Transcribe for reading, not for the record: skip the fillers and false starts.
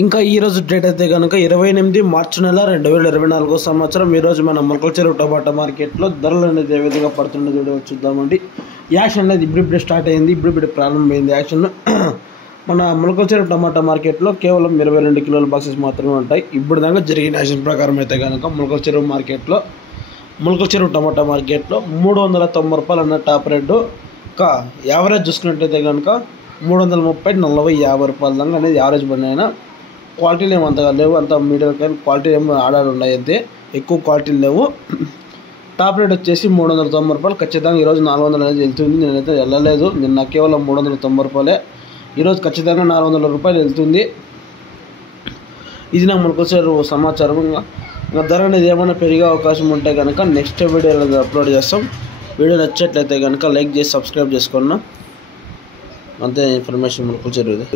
ఇంకా ఈ రోజు డేట్ అయితే కనుక 28 మార్చి నెల 2024 సంవత్సరం. ఈరోజు మన మొలకల చెరువు టమాటా మార్కెట్లో ధరలు అనేది ఏ విధంగా పడుతున్నది చూద్దామండి. యాక్షన్ అనేది ఇప్పుడిప్పుడే స్టార్ట్ అయింది, ఇప్పుడిప్పుడే ప్రారంభమైంది యాక్షన్. మన మొలకల చెరువు టమాటా మార్కెట్లో కేవలం 22 కిలోల బాక్సెస్ మాత్రమే ఉంటాయి. ఇప్పుడు దాకా జరిగిన యాక్షన్ ప్రకారం అయితే కనుక మొలకల చెరువు టమాటా మార్కెట్లో 390 రూపాయలు అన్న టాప్ రేటు. ఇంకా యావరేజ్ చూసుకున్నట్టయితే కనుక 330, 40, 50 రూపాయల దాకా అనేది యావరేజ్ పడిన క్వాలిటీలు ఏమి అంతగా లేవు, అంత మీడియం కానీ క్వాలిటీ ఏమో ఆడాడు ఉన్నాయి, అయితే ఎక్కువ క్వాలిటీలు లేవు. టాప్ రేట్ వచ్చేసి 390 రూపాయలు. ఖచ్చితంగా ఈరోజు 400 అనేది వెళ్తుంది. నేనైతే వెళ్ళలేదు, నిన్న కేవలం 390 రూపాయలే. ఈరోజు ఖచ్చితంగా 400 రూపాయలు వెళ్తుంది. ఇది నా మొలకల చెరువు సమాచారం. ఇంకా ధర అనేది ఏమైనా పెరిగే అవకాశం ఉంటే కనుక నెక్స్ట్ వీడియో అనేది అప్లోడ్ చేస్తాం. వీడియో నచ్చినట్లయితే కనుక లైక్ చేసి సబ్స్క్రైబ్ చేసుకున్నాం. అంతే ఇన్ఫర్మేషన్ మొలకల చెరువు.